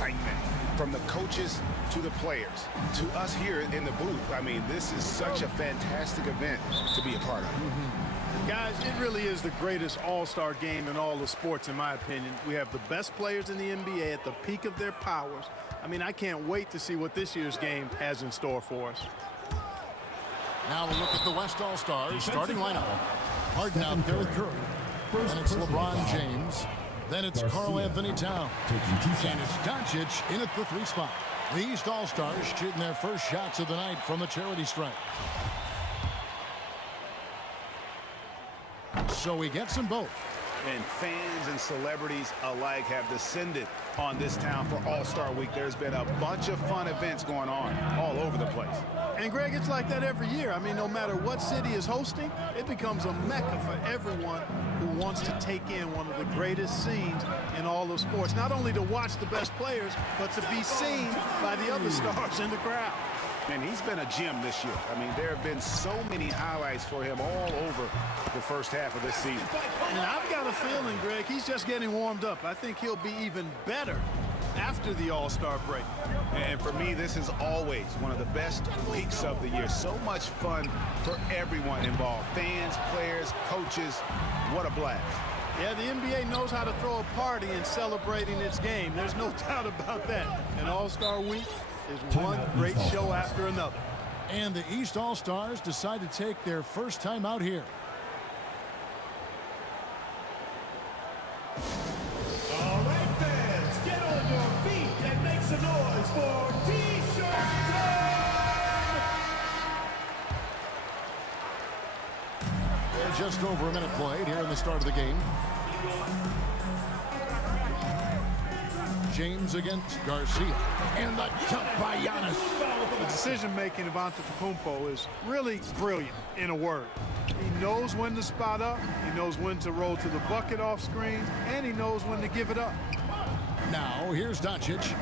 excitement from the coaches to the players, to us here in the booth. I mean, this is such a fantastic event to be a part of. Guys, it really is the greatest all-star game in all the sports, in my opinion. We have the best players in the NBA at the peak of their powers. I mean, I can't wait to see what this year's game has in store for us. Now a look at the West All-Stars starting lineup. Harden out there with Curry. Then it's LeBron James. Then it's Karl-Anthony Towns. And it's Doncic in at the 3 spot. The East All-Stars shooting their first shots of the night from the charity stripe. So he gets them both. And fans and celebrities alike have descended on this town for All-Star Week. There's been a bunch of fun events going on all over the place. And, Greg, it's like that every year. I mean, no matter what city is hosting, it becomes a mecca for everyone who wants to take in one of the greatest scenes in all of sports. Not only to watch the best players, but to be seen by the other stars in the crowd. And he's been a gem this year. I mean, there have been so many highlights for him all over the first half of this season. And I've got a feeling, Greg, he's just getting warmed up. I think he'll be even better after the All-Star break. And for me, this is always one of the best weeks of the year. So much fun for everyone involved. Fans, players, coaches. What a blast. Yeah, the NBA knows how to throw a party in celebrating its game. There's no doubt about that. And All-Star Week is one great show after another. And the East All-Stars decide to take their first time out here. All right, fans, get on your feet and make some noise for T-Shirt And just over a minute played here in the start of the game. James against Garcia. And the jump by Giannis. The decision-making of Antetokounmpo is really brilliant, in a word. He knows when to spot up, he knows when to roll to the bucket off screens, and he knows when to give it up. Now, here's Doncic.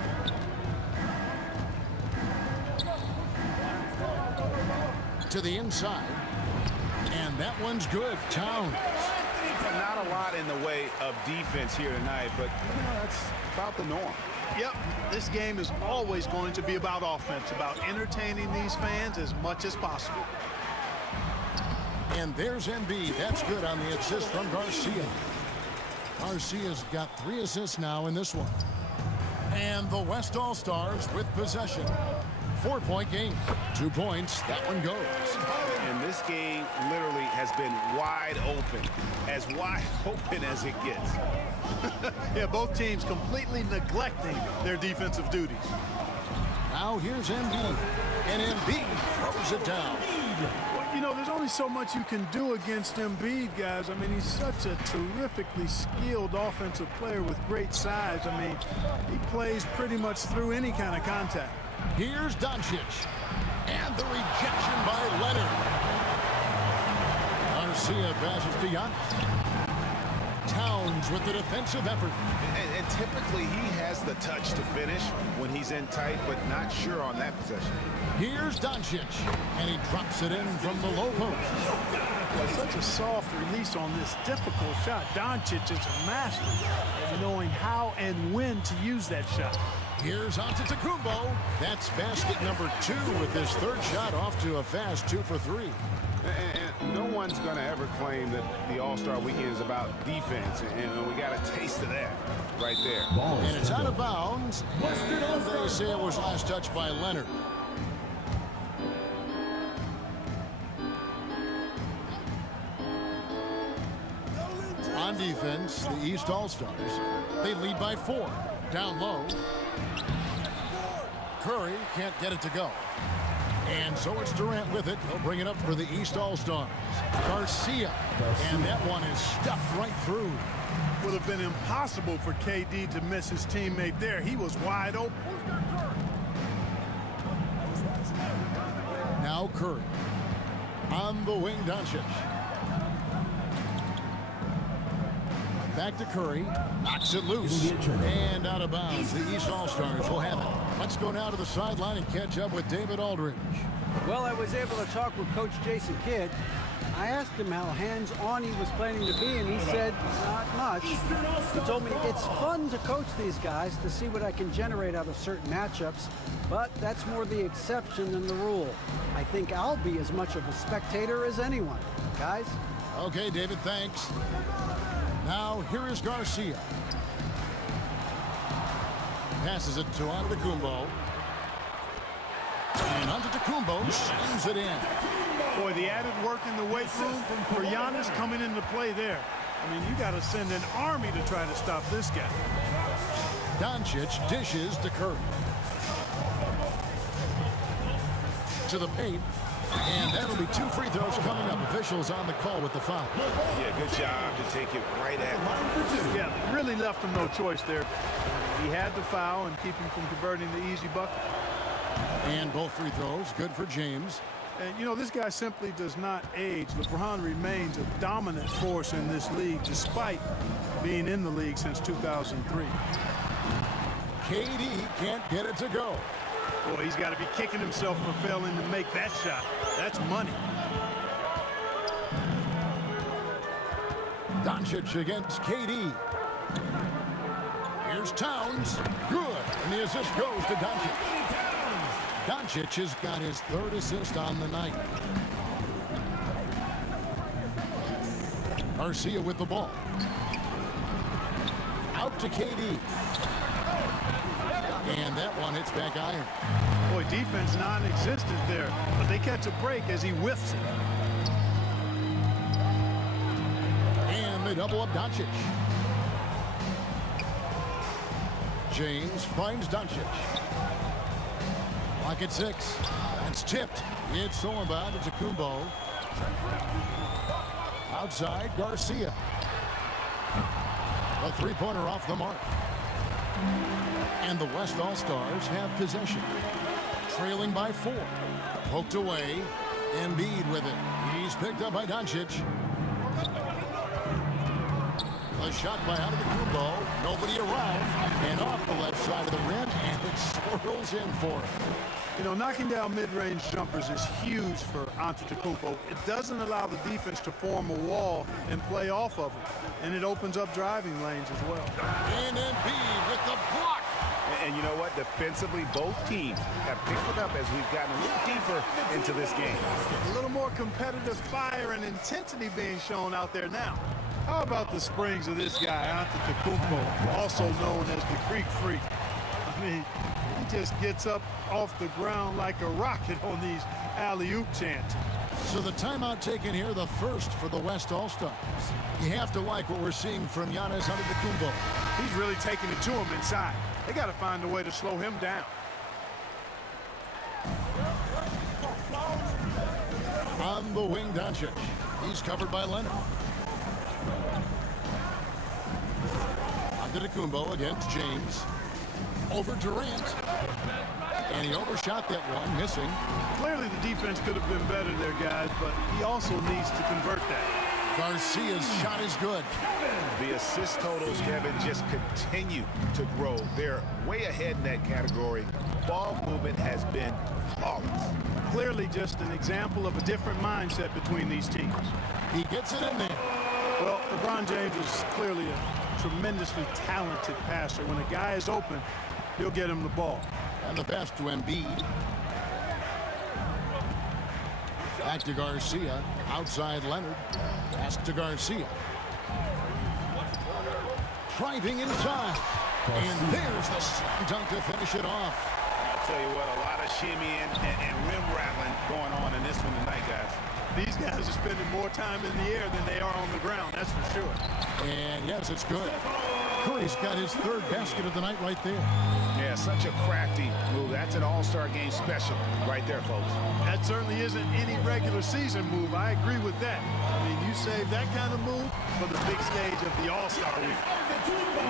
To the inside. And that one's good. Towns. Not a lot in the way of defense here tonight, but that's about the norm. Yep, this game is always going to be about offense, about entertaining these fans as much as possible. And there's Embiid. That's good on the assist from Garcia. Garcia's got 3 assists now in this one. And the West All-Stars with possession. 4-point game. 2 points. That one goes. And this game literally has been wide open as it gets. Yeah, both teams completely neglecting their defensive duties. Now here's Embiid. And Embiid throws it down. Well, you know, there's only so much you can do against Embiid, guys. I mean, he's such a terrifically skilled offensive player with great size. I mean, he plays pretty much through any kind of contact. Here's Doncic. And the rejection by Leonard. Garcia passes to Giannis. Towns with the defensive effort. And typically he has the touch to finish when he's in tight, but not sure on that possession. Here's Doncic. And he drops it in from the low post. Such a soft release on this difficult shot. Doncic is a master of knowing how and when to use that shot. Here's Antetokounmpo. That's basket number 2 with his 3rd shot off to a fast 2 for 3. And no one's going to ever claim that the All-Star Weekend is about defense, and we got a taste of that right there. And it's out of bounds, and they say it was last touched by Leonard. On defense, the East All-Stars, they lead by 4. Down low. Curry can't get it to go. And so it's Durant with it. He'll bring it up for the East All-Stars. Garcia. And that one is stuffed right through. Would have been impossible for KD to miss his teammate there. He was wide open. Now Curry. On the wing, Doncic. Back to Curry. Knocks it loose. And out of bounds. The East All-Stars will have it. Let's go now to the sideline and catch up with David Aldridge. Well, I was able to talk with Coach Jason Kidd. I asked him how hands-on he was planning to be, and he said, not much. He told me it's fun to coach these guys to see what I can generate out of certain matchups, but that's more the exception than the rule. I think I'll be as much of a spectator as anyone. Guys? Okay, David, thanks. Now, here is Garcia. Passes it to Antetokounmpo. And Antetokounmpo slams it in. Boy, the added work in the weight room for Giannis coming into play there. I mean, you got to send an army to try to stop this guy. Doncic dishes to Curry. To the paint. And that'll be 2 free throws coming up. Officials on the call with the foul. Yeah, good job to take it right at him. Yeah, really left him no choice there. He had the foul and keep him from converting the easy bucket. And both free throws, good for James. And, you know, this guy simply does not age. LeBron remains a dominant force in this league despite being in the league since 2003. KD can't get it to go. Boy, he's got to be kicking himself for failing to make that shot. That's money. Doncic against KD. Here's Towns. Good. And the assist goes to Doncic. Doncic has got his 3rd assist on the night. Garcia with the ball. Out to KD. And that one hits back iron. Boy, defense non-existent there, but they catch a break as he whiffs it. And they double up Doncic. James finds Doncic. Clock at 6. That's tipped. It's thrown by Antetokounmpo. Outside, Garcia. A 3-pointer off the mark. And the West All-Stars have possession. Trailing by 4. Poked away. Embiid with it. He's picked up by Doncic. A shot by Antetokounmpo. Nobody around. And off the left side of the rim. And it swirls in for him. You know, knocking down mid-range jumpers is huge for Antetokounmpo. It doesn't allow the defense to form a wall and play off of them. And it opens up driving lanes as well. And Embiid with the block. And you know what? Defensively, both teams have picked it up as we've gotten a little deeper into this game. A little more competitive fire and intensity being shown out there now. How about the springs of this guy, Antetokounmpo, also known as the Greek Freak? I mean, he just gets up off the ground like a rocket on these alley-oop chances. So the timeout taken here, the first for the West All-Stars. You have to like what we're seeing from Giannis Antetokounmpo. He's really taking it to him inside. They got to find a way to slow him down. On the wing, Doncic. He's covered by Leonard. Antetokounmpo against James. Over Durant. And he overshot that one, missing. Clearly the defense could have been better there, guys, but he also needs to convert that. Garcia's shot is good. The assist totals, Kevin, just continue to grow. They're way ahead in that category. Ball movement has been flawless. Clearly just an example of a different mindset between these teams. He gets it in there. Well, LeBron James is clearly a tremendously talented passer. When a guy is open, he'll get him the ball. And the pass to Embiid. Back to Garcia. Outside Leonard. Pass to Garcia. Driving inside. And there's the slam dunk to finish it off. I'll tell you what, a lot of shimmying and rim rattling going on in this one tonight, guys. These guys are spending more time in the air than they are on the ground, that's for sure. And yes, it's good. Curry's got his 3rd basket of the night right there. Yeah, such a crafty move. That's an all-star game special right there, folks. That certainly isn't any regular season move. I agree with that. I mean, you save that kind of move for the big stage of the All-Star week.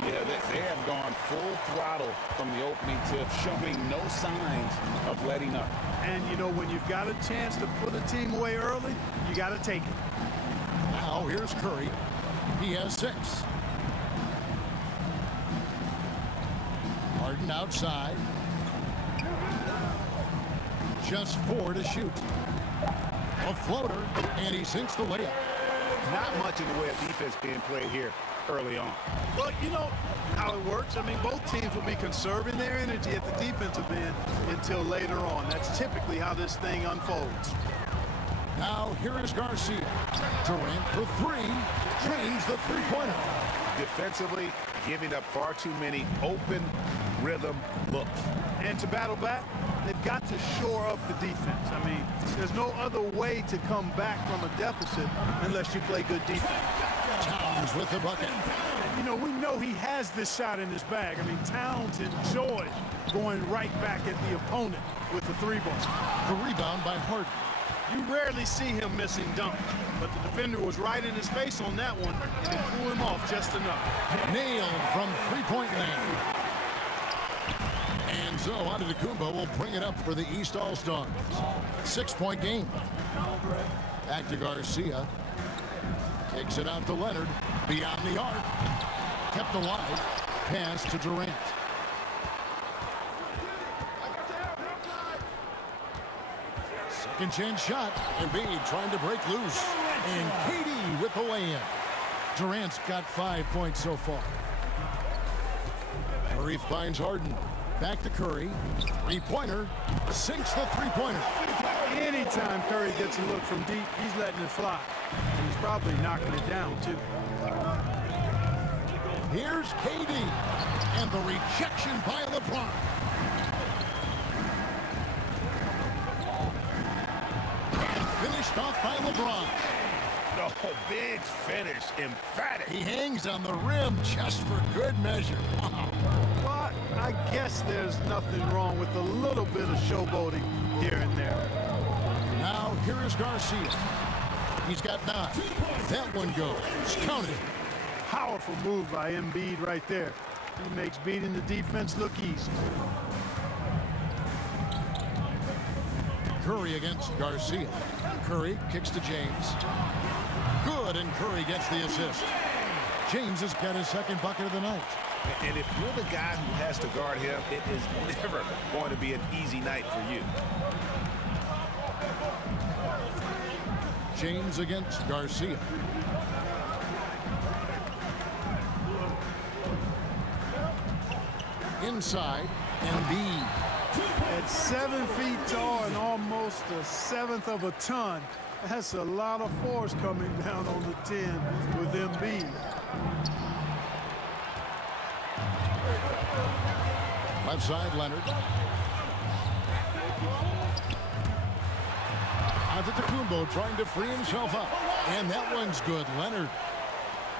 Yeah, they have gone full throttle from the opening tip, showing no signs of letting up. And, you know, when you've got a chance to put a team away early, you got to take it. Now here's Curry. He has 6. Harden outside. Just 4 to shoot. A floater, and he sinks the layup. Not much in the way of defense being played here early on. Well, you know how it works. I mean, both teams will be conserving their energy at the defensive end until later on. That's typically how this thing unfolds. Now, here is Garcia. Durant for three. Drains the three-pointer. Defensively, giving up far too many open rhythm looks. And to battle back, they've got to shore up the defense. I mean, there's no other way to come back from a deficit unless you play good defense. Towns with the bucket. You know, we know he has this shot in his bag. I mean, Towns enjoys going right back at the opponent with the three ball. The rebound by Harden. You rarely see him missing dunks, but the defender was right in his face on that one, and it threw him off just enough. Nailed from three-point land. And so Antetokounmpo will bring it up for the East All-Stars. 6-point game. Back to Garcia. Kicks it out to Leonard. Beyond the arc. Kept alive. Pass to Durant. Second chance shot. Embiid trying to break loose. And KD with the lay-in. Durant's got 5 points so far. Curry finds Harden. Back to Curry. Three-pointer. Sinks the three-pointer. Anytime Curry gets a look from deep, he's letting it fly. And he's probably knocking it down, too. Here's KD. And the rejection by LeBron. And finished off by LeBron. Oh, big finish. Emphatic. He hangs on the rim just for good measure. But I guess there's nothing wrong with a little bit of showboating here and there. Now, here is Garcia. He's got 9. That one goes. Counted. Powerful move by Embiid right there. He makes beating the defense look easy. Curry against Garcia. Curry kicks to James. Good, and Curry gets the assist. James has got his second bucket of the night. And if you're the guy who has to guard him, it is never going to be an easy night for you. James against Garcia. Inside, Embiid. At 7 feet tall and almost 1/7 of a ton, that's a lot of force coming down on the 10 with Embiid. Left side, Leonard. Antetokounmpo trying to free himself up. And that one's good. Leonard.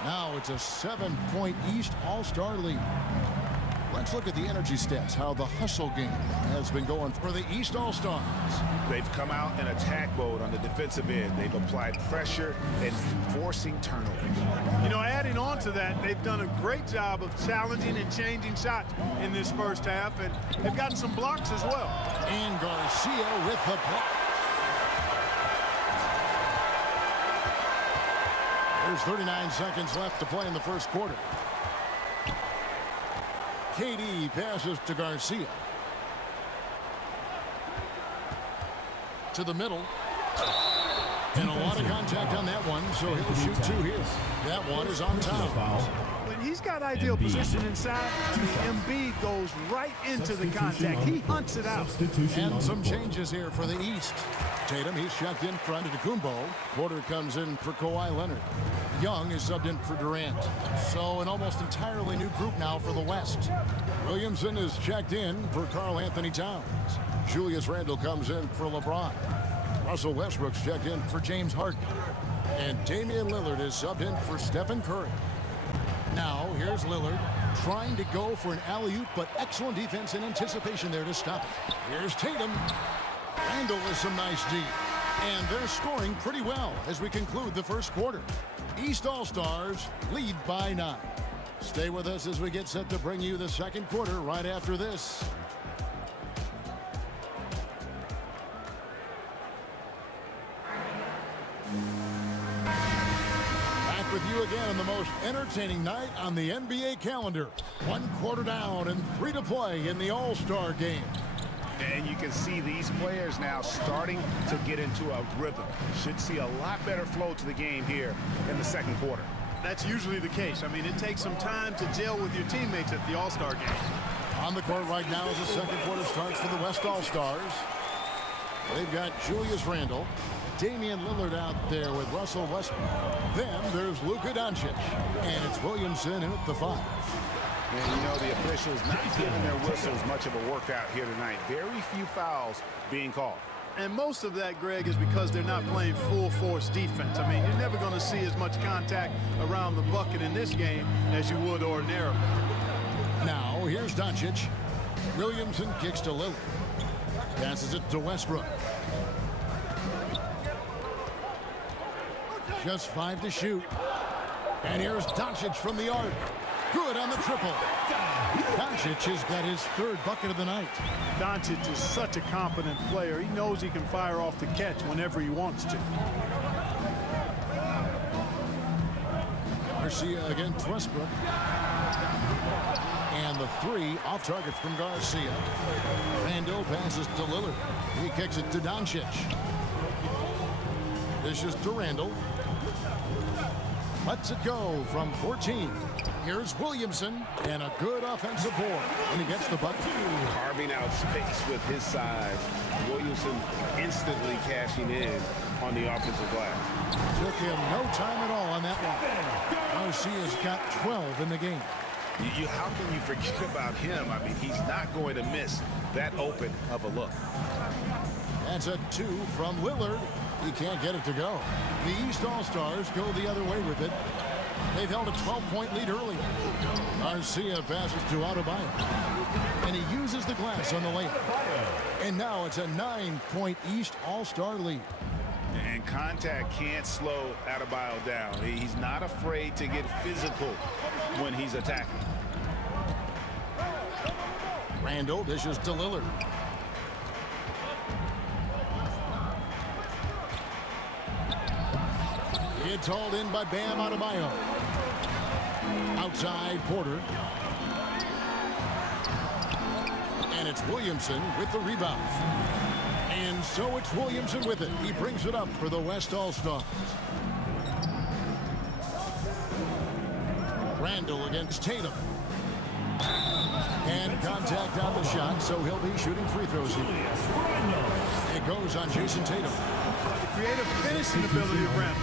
Now it's a 7-point East All-Star lead. Let's look at the energy stats, how the hustle game has been going for the East All-Stars. They've come out in attack mode on the defensive end. They've applied pressure and forcing turnovers. You know, adding on to that, they've done a great job of challenging and changing shots in this first half, and they've gotten some blocks as well. And Garcia with the block. There's 39 seconds left to play in the first quarter. KD passes to Garcia. To the middle. And a lot of contact on that one, so he'll shoot 2 here. That one is on top. When he's got ideal position inside, Embiid goes right into the contact. He hunts it out. And some changes here for the East. Tatum, he's checked in for Antetokounmpo. Porter comes in for Kawhi Leonard. Young is subbed in for Durant. So an almost entirely new group now for the West. Williamson is checked in for Karl Anthony Towns. Julius Randle comes in for LeBron. Russell Westbrook's checked in for James Harden. And Damian Lillard is subbed in for Stephen Curry. Now, here's Lillard trying to go for an alley-oop, but excellent defense and anticipation there to stop it. Here's Tatum. Randle with some nice D. And they're scoring pretty well as we conclude the first quarter. East All-Stars lead by 9. Stay with us as we get set to bring you the second quarter right after this. Back with you again on the most entertaining night on the NBA calendar. 1 quarter down and 3 to play in the All-Star game. And you can see these players now starting to get into a rhythm. Should see a lot better flow to the game here in the second quarter. That's usually the case. I mean, it takes some time to gel with your teammates at the All-Star game. On the court right now as the second quarter starts for the West All-Stars. They've got Julius Randle, Damian Lillard out there with Russell Westbrook. Then there's Luka Doncic, and it's Williamson in at the 5. And you know the officials not giving their whistles much of a workout here tonight. Very few fouls being called. And most of that, Greg, is because they're not playing full-force defense. I mean, you're never going to see as much contact around the bucket in this game as you would ordinarily. Now, here's Doncic. Williamson kicks to Lillard. Passes it to Westbrook. Just 5 to shoot. And here's Doncic from the arc. Good on the triple. Doncic has got his 3rd bucket of the night. Doncic is such a confident player. He knows he can fire off the catch whenever he wants to. Garcia against Westbrook. And the 3 off target from Garcia. Randle passes to Lillard. He kicks it to Doncic. This is to Randle. Lets it go from 14. Here's Williamson and a good offensive board. And he gets the bucket. Carving out space with his size. Williamson instantly cashing in on the offensive glass. Took him no time at all on that one. Garcia's got 12 in the game. How can you forget about him? I mean, he's not going to miss that open of a look. That's a 2 from Lillard. He can't get it to go. The East All-Stars go the other way with it. They've held a 12-point lead earlier. Garcia passes to Adebayo. And he uses the glass on the layup. And now it's a 9-point East All-Star lead. And contact can't slow Adebayo down. He's not afraid to get physical when he's attacking. Randle dishes to Lillard. It's hauled in by Bam Adebayo. Outside Porter. And it's Williamson with the rebound. And so it's Williamson with it. He brings it up for the West All-Stars. Randle against Tatum. And contact on the shot, so he'll be shooting free throws here. It goes on Jason Tatum. The creative finishing ability of Randle.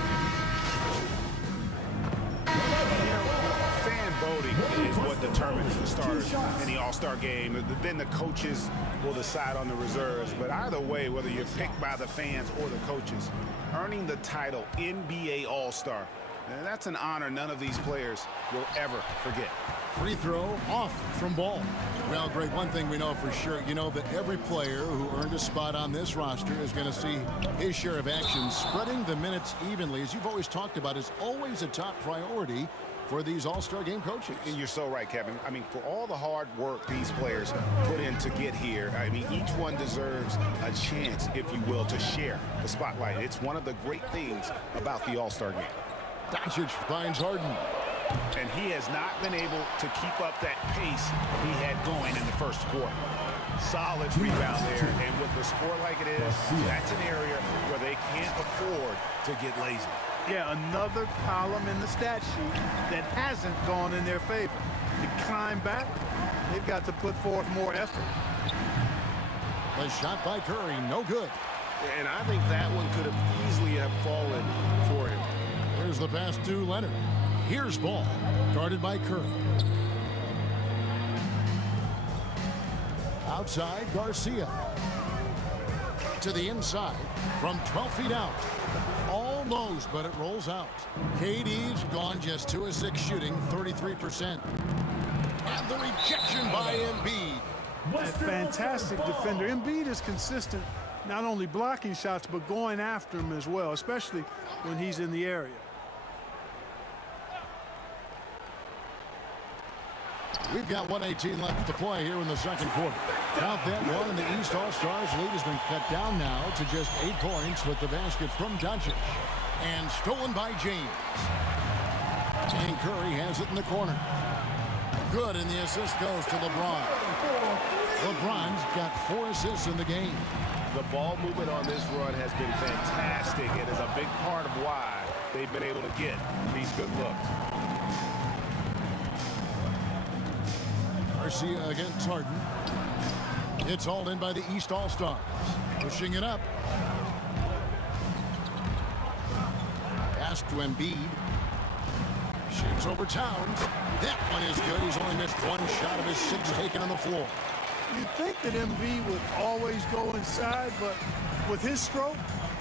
Fan voting is what determines the starters in the All-Star game. Then the coaches will decide on the reserves. But either way, whether you're picked by the fans or the coaches, earning the title NBA All-Star, that's an honor none of these players will ever forget. Free throw off from Ball. Well, Greg, one thing we know for sure, you know that every player who earned a spot on this roster is going to see his share of action. Spreading the minutes evenly, as you've always talked about, is always a top priority for these All-Star game coaches. And you're so right, Kevin. I mean, for all the hard work these players put in to get here, I mean, each one deserves a chance, if you will, to share the spotlight. It's one of the great things about the All-Star game. Doncic finds Harden. And he has not been able to keep up that pace he had going in the first quarter. Solid rebound there, and with the score like it is, that's an area where they can't afford to get lazy. Yeah, another column in the stat sheet that hasn't gone in their favor. To climb back, they've got to put forth more effort. The shot by Curry, no good. And I think that one could have easily have fallen for him. There's the pass to Leonard. Here's Ball, guarded by Curry. Outside, Garcia. To the inside from 12 feet out. Almost, but it rolls out. KD's gone just 2 of 6 shooting, 33%. And the rejection by Embiid. A fantastic defender. Embiid is consistent, not only blocking shots, but going after them as well, especially when he's in the area. We've got 1:18 left to play here in the second quarter. Count that one, and the East All-Stars lead has been cut down now to just 8 points with the basket from Doncic. And stolen by James. And Curry has it in the corner. Good, and the assist goes to LeBron. LeBron's got 4 assists in the game. The ball movement on this run has been fantastic and is a big part of why they've been able to get these good looks. Garcia against Harden. It's hauled in by the East All-Stars. Pushing it up. Pass to Embiid. Shoots over Towns. That one is good. He's only missed 1 shot of his 6 taken on the floor. You'd think that Embiid would always go inside, but with his stroke,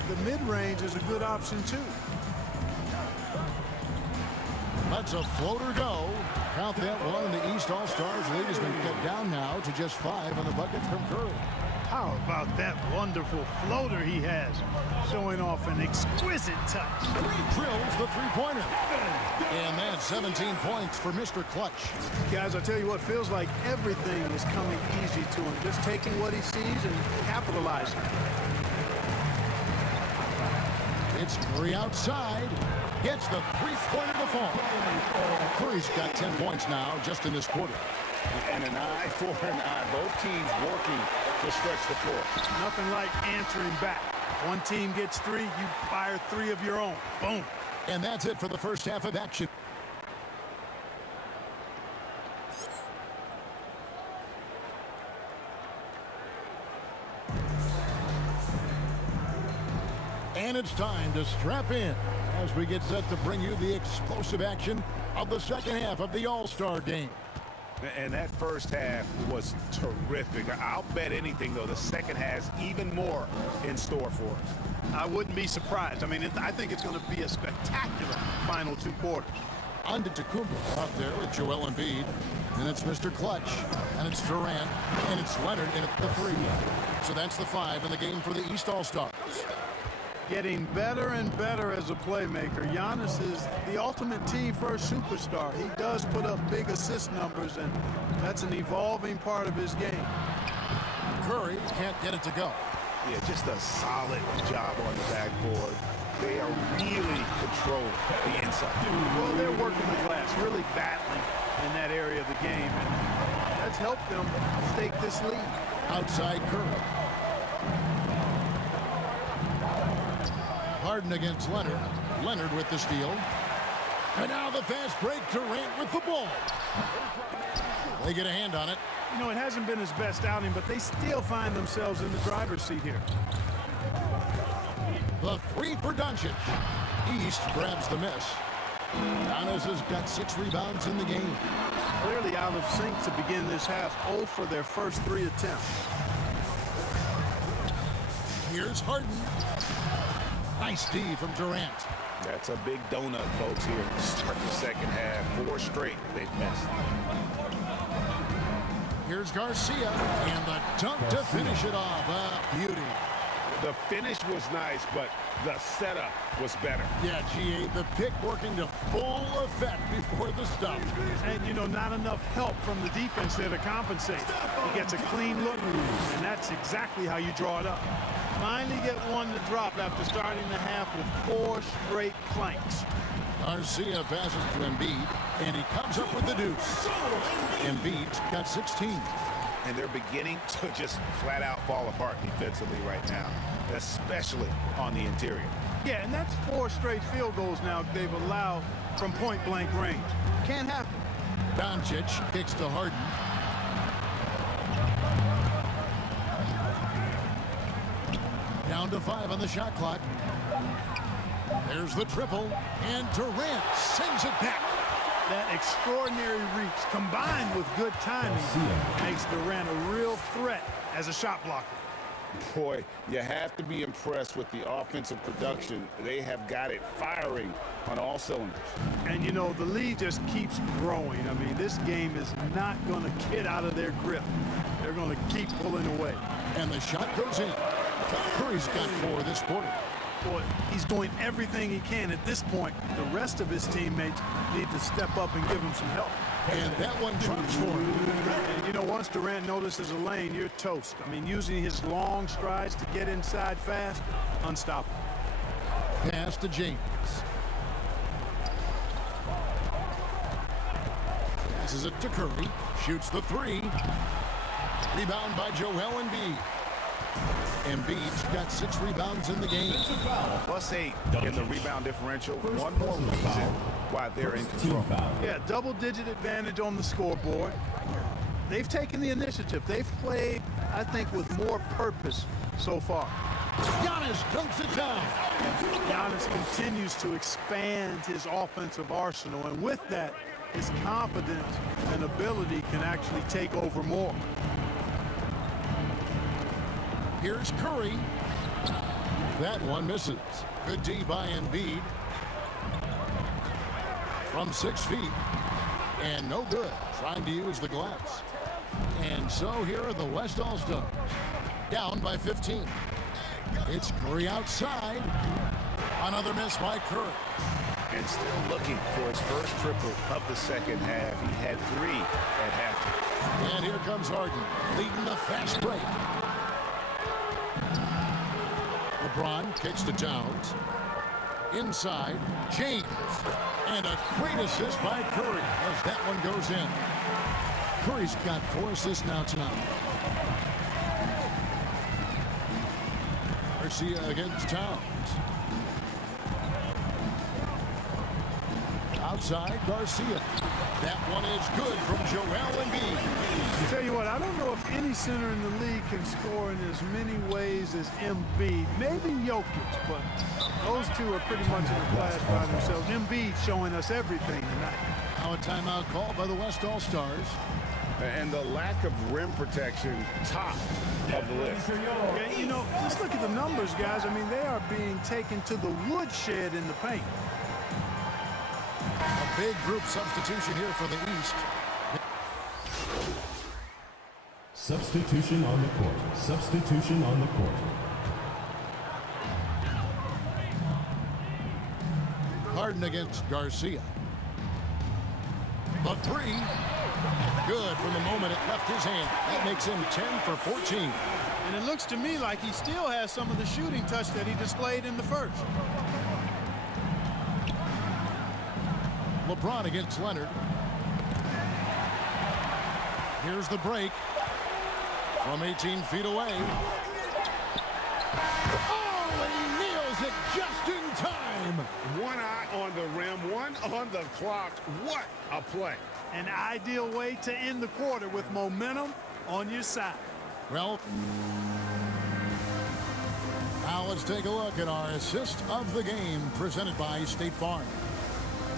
the mid-range is a good option too. Lets a floater go. Count that one, and the East All-Stars lead has been cut down now to just 5 on the bucket from Curry. How about that wonderful floater he has, showing off an exquisite touch. Drills the three-pointer. And that's 17 points for Mr. Clutch. Guys, I tell you what, feels like everything is coming easy to him. Just taking what he sees and capitalizing. It's Curry outside. Gets the three-pointer to fall. Curry's got 10 points now just in this quarter. And an eye for an eye. Both teams working to stretch the floor. Nothing like answering back. One team gets 3, you fire 3 of your own. Boom. And that's it for the first half of action. And it's time to strap in as we get set to bring you the explosive action of the second half of the All-Star game. And that first half was terrific. I'll bet anything, though, the second has even more in store for us. I wouldn't be surprised. I mean, I think it's going to be a spectacular final 2 quarters. Antetokounmpo out there with Joel Embiid. And it's Mr. Clutch. And it's Durant. And it's Leonard in at the 3. So that's the 5 in the game for the East All-Stars. Getting better and better as a playmaker. Giannis is the ultimate team-first superstar. He does put up big assist numbers, and that's an evolving part of his game. Curry can't get it to go. Yeah, just a solid job on the backboard. They are really controlling the inside. Well, they're working the glass, really battling in that area of the game, and that's helped them stake this lead. Outside Curry. Harden against Leonard. Leonard with the steal. And now the fast break. Durant with the ball. They get a hand on it. You know, it hasn't been his best outing, but they still find themselves in the driver's seat here. The 3 for Doncic. East grabs the miss. Giannis has got 6 rebounds in the game. Clearly out of sync to begin this half. 0 for their first 3 attempts. Here's Harden. Nice D from Durant. That's a big donut, folks, here. Start the second half. 4 straight they've missed. Here's Garcia. And the dunk to finish it off. Beauty. The finish was nice, but the setup was better. Yeah, G.A., the pick working to full effect before the stop. And, you know, not enough help from the defense there to compensate. He gets a clean look, and that's exactly how you draw it up. Finally get one to drop after starting the half with 4 straight planks. Garcia passes to Embiid, and he comes up with the deuce. Embiid's got 16. And they're beginning to just flat out fall apart defensively right now, especially on the interior. Yeah, and that's 4 straight field goals now they've allowed from point-blank range. Can't happen. Doncic kicks to Harden. Down to 5 on the shot clock. There's the triple, and Durant sends it back. That extraordinary reach combined with good timing makes Durant a real threat as a shot blocker. Boy, you have to be impressed with the offensive production. They have got it firing on all cylinders. And, you know, the lead just keeps growing. I mean, this game is not going to get out of their grip. They're going to keep pulling away. And the shot goes in. Curry's got 4 this quarter. Boy, he's doing everything he can at this point. The rest of his teammates need to step up and give him some help. And that one drops for him. And, you know, once Durant notices a lane, you're toast. I mean, using his long strides to get inside fast, unstoppable. Pass to James. Passes it to Curry. Shoots the 3. Rebound by Joel Embiid. Embiid's got 6 rebounds in the game. +8 in the rebound differential. One more reason why they're in control. Yeah, double-digit advantage on the scoreboard. They've taken the initiative. They've played, I think, with more purpose so far. Giannis dunks it down. Giannis continues to expand his offensive arsenal, and with that, his confidence and ability can actually take over more. Here's Curry. That one misses. Good D by Embiid. From 6 feet. And no good. Trying to use the glass. And so here are the West All-Stars. Down by 15. It's Curry outside. Another miss by Curry. And still looking for his first triple of the second half. He had 3 at halftime. And here comes Harden, leading the fast break. LeBron kicks to Towns. Inside, James. And a great assist by Curry as that one goes in. Curry's got 4 assists now tonight. Garcia against Towns. Outside, Garcia. That one is good from Joel Embiid. I tell you what, I don't know if any center in the league can score in as many ways as Embiid. Maybe Jokic, but those two are pretty much in a class by themselves. Embiid showing us everything tonight. Now a timeout called by the West All-Stars. And the lack of rim protection, top of the list. Yeah, you know, just look at the numbers, guys. I mean, they are being taken to the woodshed in the paint. A big group substitution here for the East. Substitution on the court. Substitution on the court. Harden against Garcia. The 3. Good from the moment it left his hand. That makes him 10 for 14. And it looks to me like he still has some of the shooting touch that he displayed in the first. LeBron against Leonard. Here's the break. From 18 feet away. Oh, and he nails it just in time. One eye on the rim, one on the clock. What a play. An ideal way to end the quarter with momentum on your side. Well, now let's take a look at our assist of the game presented by State Farm.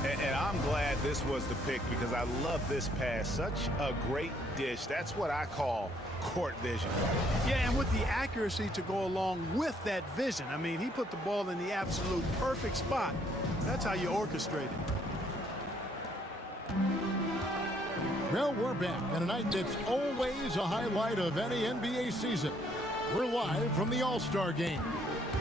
And I'm glad this was the pick because I love this pass. Such a great dish. That's what I call court vision. Yeah, and with the accuracy to go along with that vision. I mean, he put the ball in the absolute perfect spot. That's how you orchestrate it. Well, we're back on a night that's always a highlight of any NBA season. We're live from the All-Star Game.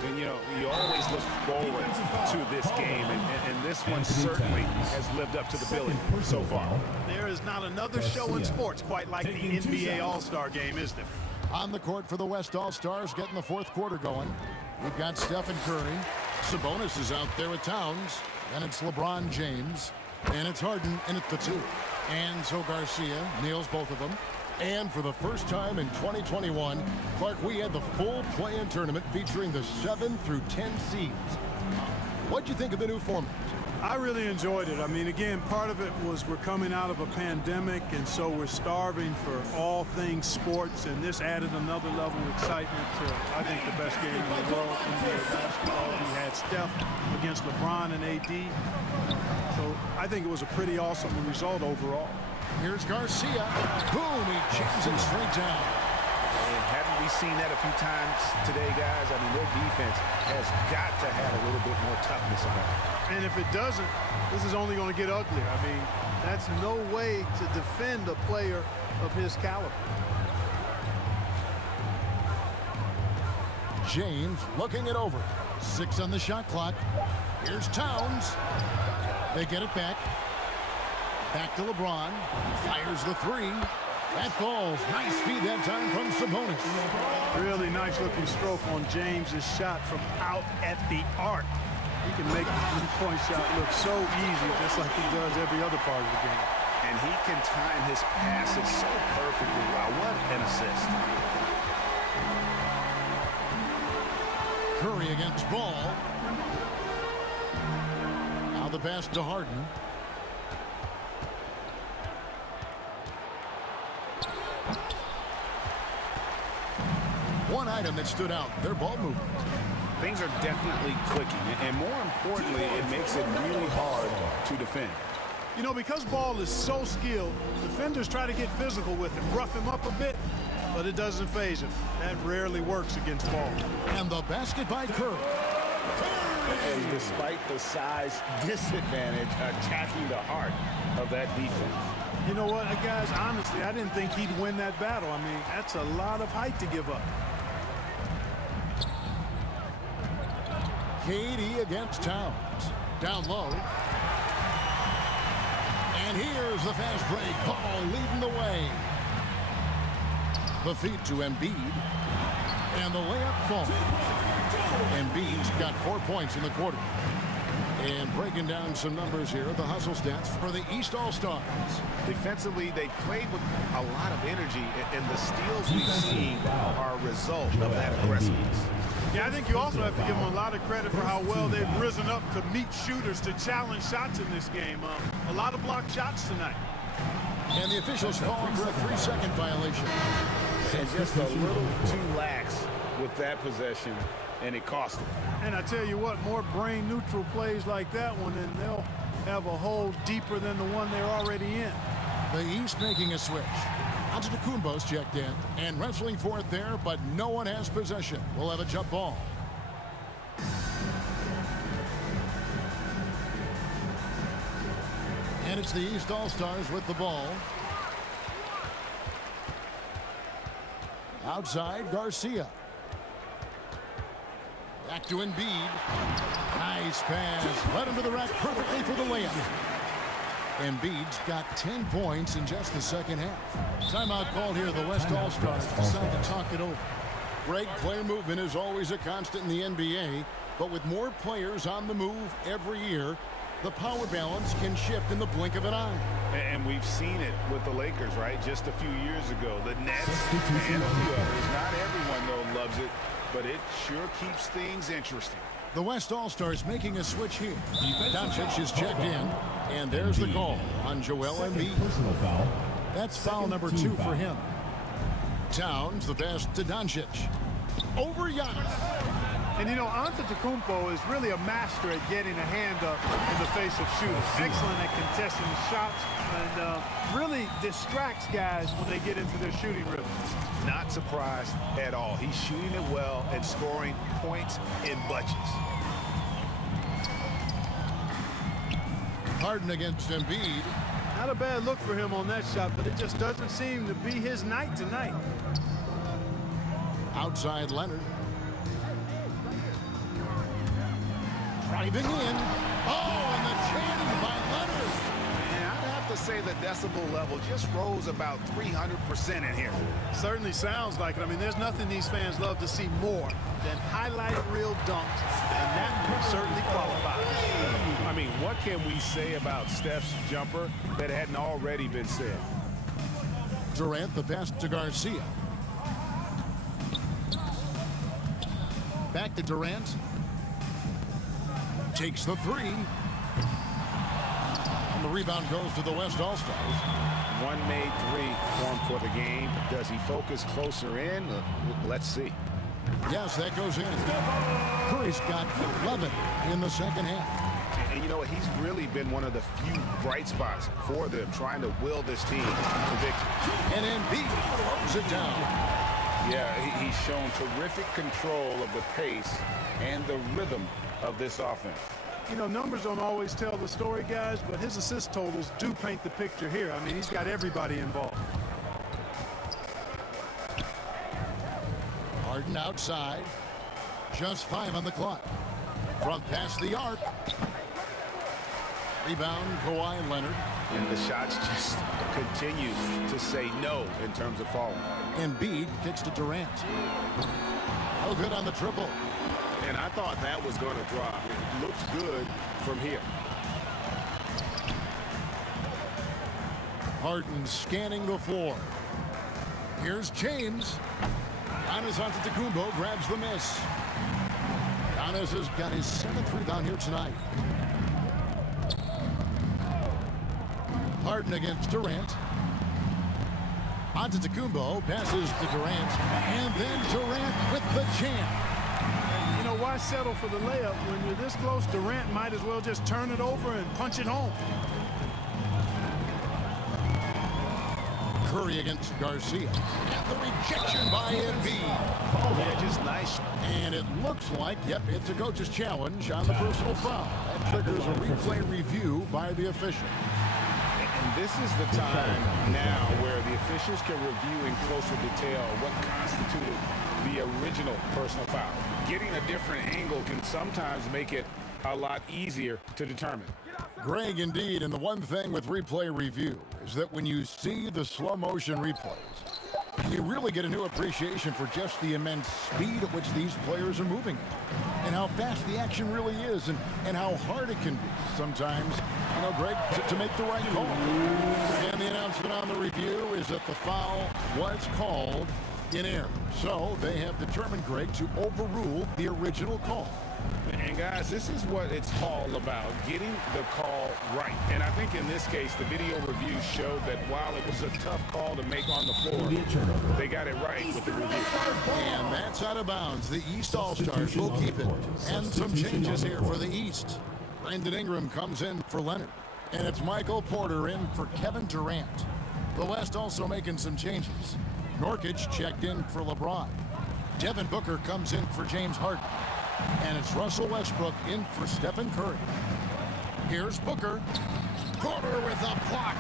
And, you know, you always look forward to this game, and this one certainly has lived up to the billing so far. There is not another show in sports quite like the NBA All-Star Game, is there? On the court for the West All-Stars, getting the 4th quarter going. We've got Stephen Curry. Sabonis is out there with Towns. And it's LeBron James. And it's Harden in at the 2. And so Garcia nails both of them. And for the first time in 2021, Clark, we had the full play-in tournament featuring the 7 through 10 seeds. What'd you think of the new format? I really enjoyed it. I mean, again, part of it was we're coming out of a pandemic, and so we're starving for all things sports, and this added another level of excitement to, I think, the best game in the world, NBA basketball. We had Steph against LeBron and AD. So I think it was a pretty awesome result overall. Here's Garcia. Boom, he jams it straight down. And haven't we seen that a few times today, guys? I mean, their defense has got to have a little bit more toughness about it. And if it doesn't, this is only going to get uglier. I mean, that's no way to defend a player of his caliber. James looking it over. 6 on the shot clock. Here's Towns. They get it back. Back to LeBron. Fires the 3. That falls. Nice speed that time from Sabonis. Really nice looking stroke on James's shot from out at the arc. He can make the 3-point shot look so easy, just like he does every other part of the game. And and he can time his passes so perfectly. Wow, what an assist. Curry against Ball. Now the pass to Harden. One item that stood out, their ball movement. Things are definitely clicking, and more importantly, it makes it really hard to defend. You know, because Ball is so skilled, defenders try to get physical with him, rough him up a bit, but it doesn't faze him. That rarely works against Ball. And the basket by Curry. And despite the size disadvantage, attacking the heart of that defense. You know what, guys, honestly, I didn't think he'd win that battle. I mean, that's a lot of height to give up. KD against Towns. Down low. And here's the fast break. Ball leading the way. The feed to Embiid. And the layup falls. Embiid's got 4 points in the quarter. And breaking down some numbers here, the hustle stats for the East All-Stars. Defensively, they played with a lot of energy, and the steals we've seen are a result of that aggressiveness. Yeah, I think you also have to give them a lot of credit for how well they've risen up to meet shooters, to challenge shots in this game. A lot of blocked shots tonight. And the officials calling for a 3-second violation. And just a little too lax with that possession, and it cost them. And I tell you what, more brain-neutral plays like that one, and they'll have a hole deeper than the one they're already in. The East making a switch. Antetokounmpo's checked in and wrestling for it there, but no one has possession. We'll have a jump ball. And it's the East All-Stars with the ball. Outside, Garcia. Back to Embiid. Nice pass. Led him to the rack perfectly for the layup. Embiid's got 10 points in just the second half. Timeout called here. The West All-Stars decide to talk it over. Greg, player movement is always a constant in the NBA, but with more players on the move every year, the power balance can shift in the blink of an eye. And we've seen it with the Lakers, right? Just a few years ago. The Nets and a few others. Not everyone, though, loves it, but it sure keeps things interesting. The West All-Stars making a switch here. Doncic is checked in, and there's the call on Joel Embiid. That's foul number 2 for him. Towns, the pass to Doncic. Over Giannis. And you know, Antetokounmpo is really a master at getting a hand up in the face of shooters. Excellent at contesting the shots, and really distracts guys when they get into their shooting rhythm. Not surprised at all. He's shooting it well and scoring points in bunches. Harden against Embiid. Not a bad look for him on that shot, but it just doesn't seem to be his night tonight. Outside Leonard. Driving in. Oh, and the chanting by Leonard. And I'd have to say the decibel level just rose about 300% in here. Certainly sounds like it. I mean, there's nothing these fans love to see more than highlight reel dunks, and that certainly qualifies. I mean, what can we say about Steph's jumper that hadn't already been said? Durant, the pass to Garcia. Back to Durant. Takes the 3. And the rebound goes to the West All-Stars. One made 3 formed for the game. Does he focus closer in? Let's see. Yes, that goes in. Curry's got 11 in the second half. And you know what? He's really been one of the few bright spots for them, trying to will this team to victory. And Embiid throws it down. Yeah, he's shown terrific control of the pace and the rhythm of this offense. You know, numbers don't always tell the story, guys, but his assist totals do paint the picture here. I mean, he's got everybody involved. Harden outside. Just 5 on the clock. From past the arc. Rebound, Kawhi Leonard. And the shots just continue to say no in terms of falling. Embiid kicks to Durant. Oh, good on the triple. And I thought that was going to drop. It looks good from here. Harden scanning the floor. Here's James. Giannis Antetokounmpo grabs the miss. Giannis has got his 7th rebound here tonight. Harden against Durant. Antetokounmpo passes to Durant, and then Durant with the jam. You know, why settle for the layup when you're this close? Durant might as well just turn it over and punch it home. Curry against Garcia. And the rejection by Embiid. Yeah, just nice. And it looks like, yep, it's a coach's challenge on the personal foul. That triggers a replay review by the official. And this is the time now where the officials can review in closer detail what constituted the original personal foul. Getting a different angle can sometimes make it a lot easier to determine. Greg, indeed, and the one thing with replay review is that when you see the slow motion replays, you really get a new appreciation for just the immense speed at which these players are moving and how fast the action really is and how hard it can be sometimes, you know, Greg, to make the right call. And the announcement on the review is that the foul was called in error. So they have determined, Greg, to overrule the original call. And guys, this is what it's all about, getting the call right. And I think in this case, the video review showed that while it was a tough call to make on the floor, they got it right with the review. And that's out of bounds. The East All-Stars will keep it. And some changes here for the East. Brandon Ingram comes in for Leonard. And it's Michael Porter in for Kevin Durant. The West also making some changes. Nurkic checked in for LeBron. Devin Booker comes in for James Harden. And it's Russell Westbrook in for Stephen Curry. Here's Booker. Porter with a block.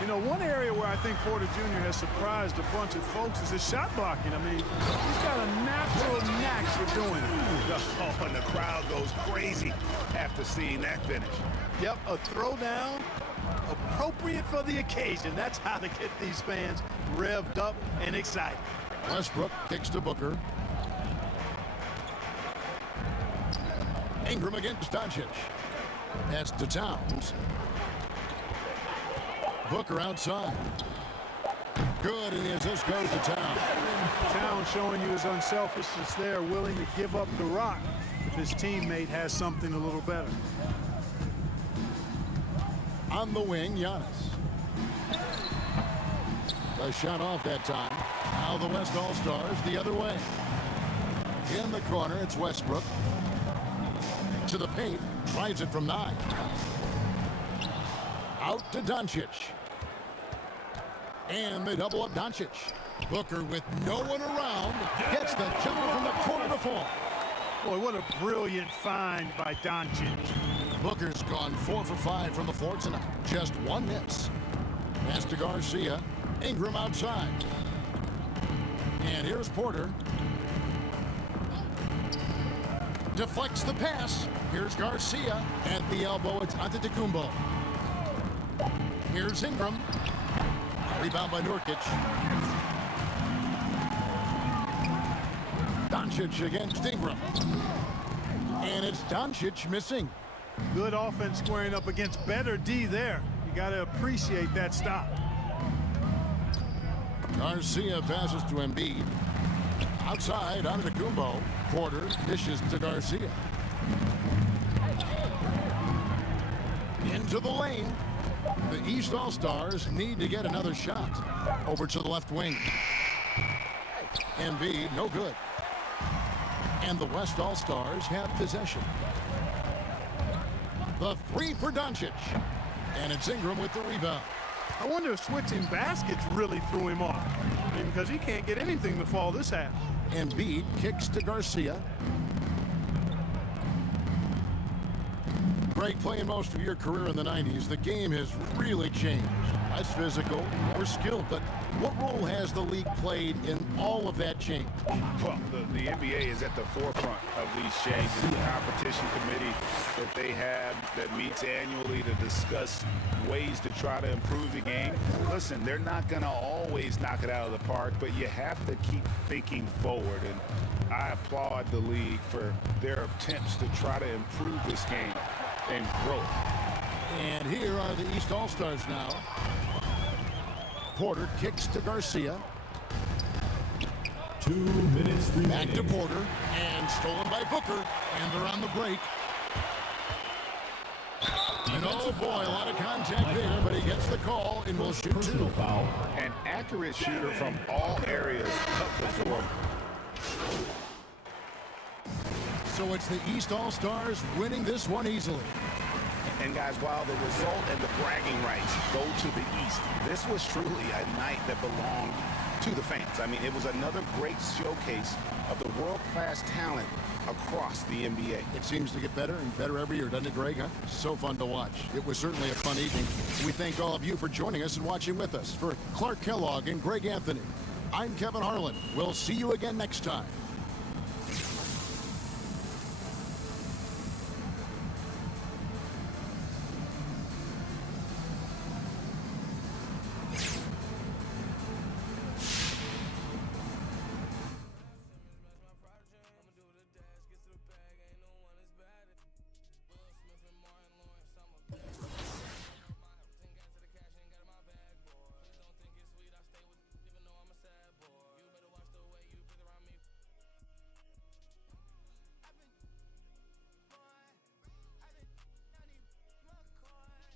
You know, one area where I think Porter Jr. has surprised a bunch of folks is his shot blocking. I mean, he's got a natural knack for doing it. Oh, and the crowd goes crazy after seeing that finish. Yep, a throwdown appropriate for the occasion. That's how to get these fans revved up and excited. Westbrook kicks to Booker. Ingram against Doncic. That's to Towns. Booker outside. Good, and the assist goes to Towns. Towns showing you his unselfishness there, willing to give up the rock if his teammate has something a little better. On the wing, Giannis. A shot off that time. Now the West All-Stars the other way. In the corner, it's Westbrook. To the paint, drives it from 9. Out to Doncic. And they double up Doncic. Booker with no one around gets the jumper from the corner to fall. Boy, what a brilliant find by Doncic. Booker's gone 4 for 5 from the floor tonight. Just one miss. Pass to Garcia. Ingram outside. And here's Porter. Deflects the pass. Here's Garcia. At the elbow, it's Antetokounmpo. Here's Ingram. Rebound by Nurkic. Doncic against Ingram. And it's Doncic missing. Good offense squaring up against better D there. You got to appreciate that stop. Garcia passes to Embiid. Outside, Antetokounmpo. Porter dishes to Garcia. Into the lane. The East All-Stars need to get another shot. Over to the left wing. Embiid, no good. And the West All-Stars have possession. The 3 for Doncic. And it's Ingram with the rebound. I wonder if switching baskets really threw him off. I mean, because he can't get anything to fall this half. Embiid kicks to Garcia. Greg, playing most of your career in the 90s, the game has really changed. Less physical, more skilled, but what role has the league played in all of that change? Well, the NBA is at the forefront of these changes. The competition committee that they have that meets annually to discuss ways to try to improve the game. Listen, they're not going to always knock it out of the park, but you have to keep thinking forward. And I applaud the league for their attempts to try to improve this game and grow. And here are the East All-Stars now. Porter kicks to Garcia. 2 minutes remaining. Back to Porter, and stolen by Booker, and they're on the break. And oh boy, a lot of contact there, but he gets the call and will shoot Personal 2. foul. An accurate shooter from all areas up the floor. So it's the East All-Stars winning this one easily. And guys, while the result and the bragging rights go to the East, this was truly a night that belonged to the fans. I mean, it was another great showcase of the world-class talent across the NBA. It seems to get better and better every year, doesn't it, Greg? Huh? So fun to watch. It was certainly a fun evening. We thank all of you for joining us and watching with us. For Clark Kellogg and Greg Anthony, I'm Kevin Harlan. We'll see you again next time.